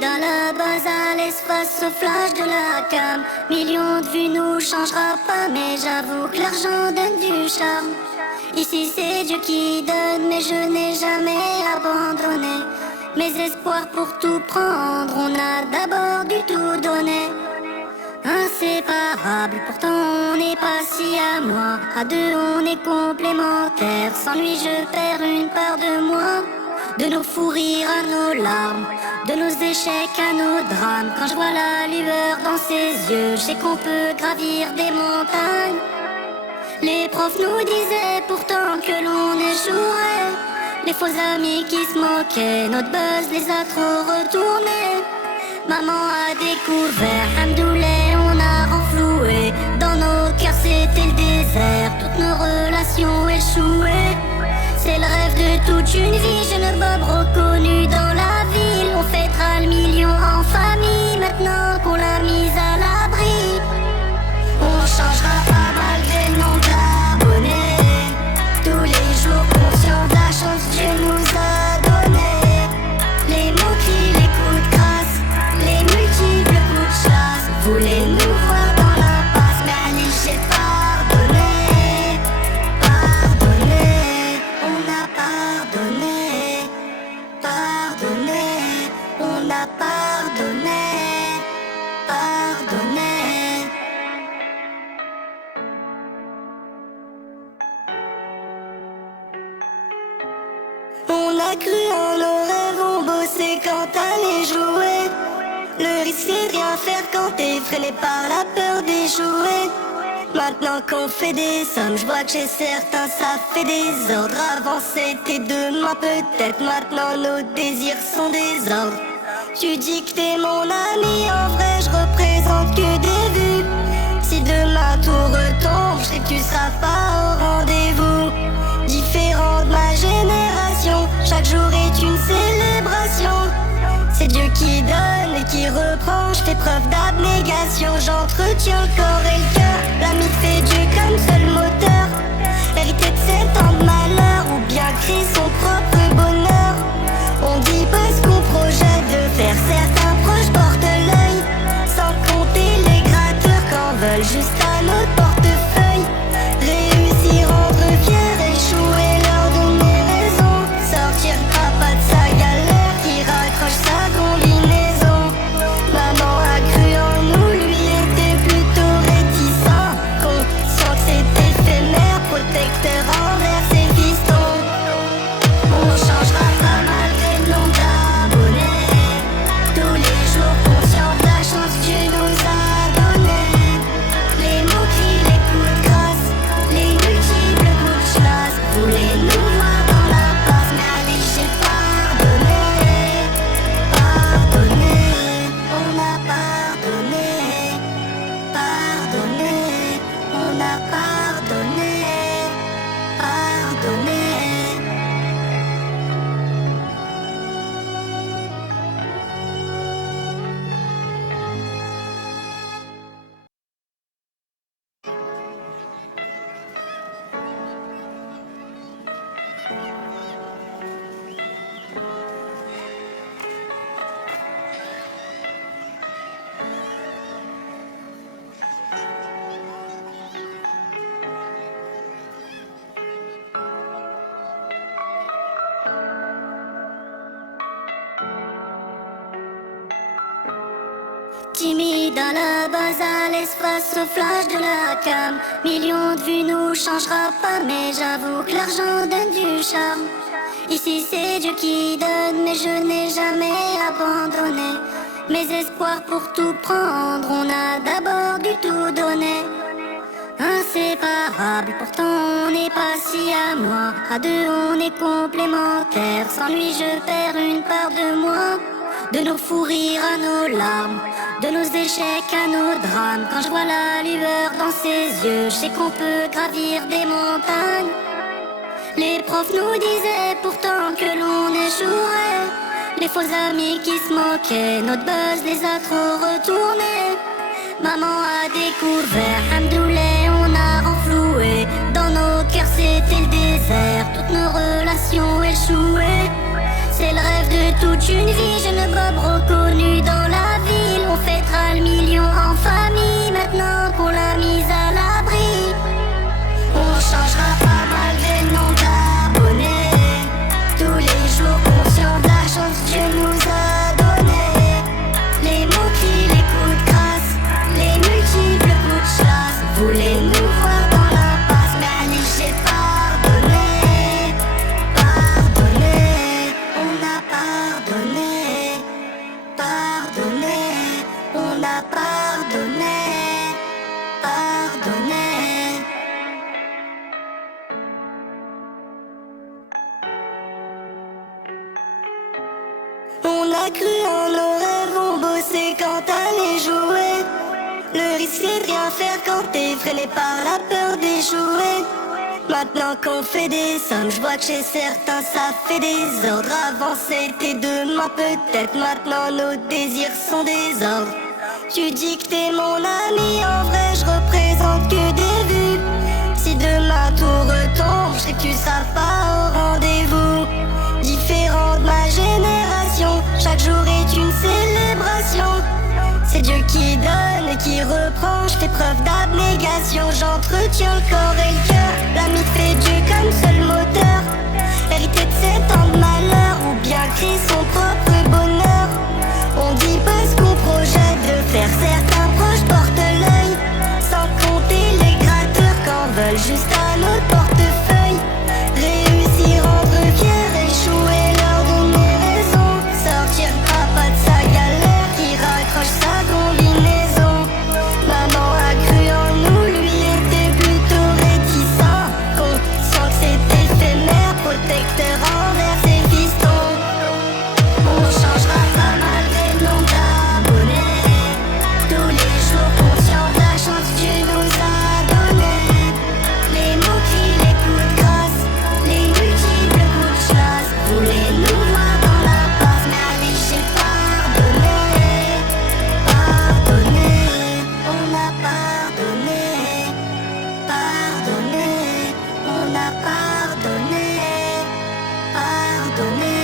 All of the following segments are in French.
Timide à la base, à l'espace au flash de la cam. Millions de vues nous changera pas, mais j'avoue que l'argent donne du charme. Ici c'est Dieu qui donne, mais je n'ai jamais abandonné mes espoirs pour tout prendre. On a d'abord du tout donné. Inséparable, pourtant on n'est pas si à moi. À deux on est complémentaires. Sans lui je perds une part de moi. De nos fous rires à nos larmes, de nos échecs à nos drames. Quand je vois la lueur dans ses yeux, je sais qu'on peut gravir des montagnes. Les profs nous disaient pourtant que l'on échouerait. Les faux amis qui se moquaient, notre buzz les a trop retournés. Maman a découvert, Hamdoullah, on a renfloué. Dans nos cœurs c'était le désert, toutes nos relations échouées. C'est le rêve de toute une vie, jeune Bob reconnu dans la ville. On fêtera le million en famille, maintenant qu'on l'a mise à l'abri. On changera pas malgré le nom d'abonnés. Tous les jours conscients de la chance que Dieu nous a donnée. Les moqueries, les coups de grâce, les multiples coups de chasse. Voulez nous voir dans l'impasse, mais allez, j'ai pardonné. Pardonné, on a pardonné. Pardonné, on a pardonné. Pardonné. On a cru en nos rêves, on bossait quand t'allais jouer. Le risque c'est de rien faire quand t'es freiné par la peur d'échouer. Maintenant qu'on fait des sommes, je vois que chez certains ça fait des ordres. Avant c'était demain peut-être, maintenant nos désirs sont des ordres. Tu dis que t'es mon ami, en vrai je représente que des vues. Si demain tout retombe, je sais que tu seras pas au rendez-vous. Différent de ma génération, chaque jour est une célébration. C'est Dieu qui donne et qui reprend, je fais preuve d'abnégation. J'entretiens le corps et le cœur, l'ami fait Dieu comme seul moteur. Hérité de 7 ans de malheur, ou bien créer son propre bonheur. On dit pas ce qu'on projette de faire, certains proches portent l'œil. Sans compter les gratteurs qu'en veulent juste à notre portefeuille. Réussir, rendre fier, échouer, leur donner raison. Sortir papa de sa galère, qui raccroche sa combinaison. Maman a cru en nous, lui était plutôt réticent. Conscient que c'est éphémère, protecteur envers ses fistons. On changera pas malgré le nom d'abonnés. Tous les jours conscients de la chance que Dieu nous a donnée. Les moqueries, les coups de grâce, les multiples coups de chasse. Voulez nous voir dans la passe, mais allez, j'ai pardonné. Pardonné, on a pardonné. Pardonné, on a pardonné. Pardonné. Timide à la base, à l'espace au flash de la cam. Millions de vues nous changera pas, mais j'avoue que l'argent donne du charme. Ici c'est Dieu qui donne, mais je n'ai jamais abandonné mes espoirs pour tout prendre. On a d'abord du tout donné. Inséparable, pourtant on n'est pas si à moi. À deux on est complémentaires. Sans lui je perds une part de moi. De nos fous rires à nos larmes, de nos échecs à nos drames. Quand je vois la lueur dans ses yeux, je sais qu'on peut gravir des montagnes. Les profs nous disaient pourtant que l'on échouerait. Les faux amis qui se moquaient, notre buzz les a trop retournés. Maman a découvert, Hamdoullah, on a renfloué. Dans nos cœurs c'était le désert, toutes nos relations échouées. C'est le rêve de toute une vie, jeune Bob reconnu quand t'es freiné par la peur d'échouer. Maintenant qu'on fait des sommes, je vois que chez certains ça fait des ordres. Avant c'était demain peut-être, maintenant nos désirs sont des ordres. Tu dis que t'es mon ami, en vrai je représente que des vues. Si demain tout retombe, je sais que tu seras pas au rendez-vous. Différent de ma génération, chaque jour est une célébration. C'est Dieu qui donne et qui reprend, je fais preuve d'abnégation. J'entretiens le corps et le cœur, l'ami fait Dieu comme seul moteur. Hérité de 7 ans de malheur, ou bien créer son propre bonheur. On dit pas ce qu'on projette, de faire certains proches portent l'œil. Sans compter les gratteurs qu'en veulent juste à notre portefeuille. Réussir, rendre fier, échouer, leur donner raison. Sortir papa de sa galère, qui raccroche sa combinaison. Maman a cru en nous, lui était plutôt réticent. Conscient que c'est éphémère, protecteur envers ses fistons. On changera pas malgré le nombre d'abonnés. Tous les jours conscient de la chance que Dieu nous a donnée. Les mots-cris, les coups de grâce, les multiples coups de chasse. Voulez nous voir dans la passe, mais allez, j'ai pardonné. Pardonné, on a pardonné. Pardonné, on a pardonné. Pardonné.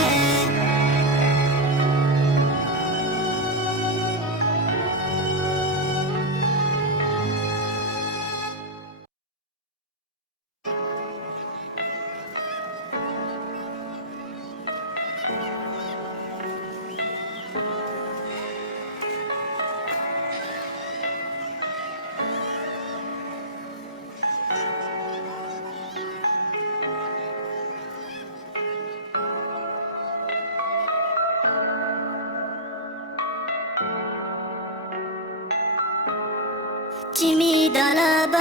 Timide à la base.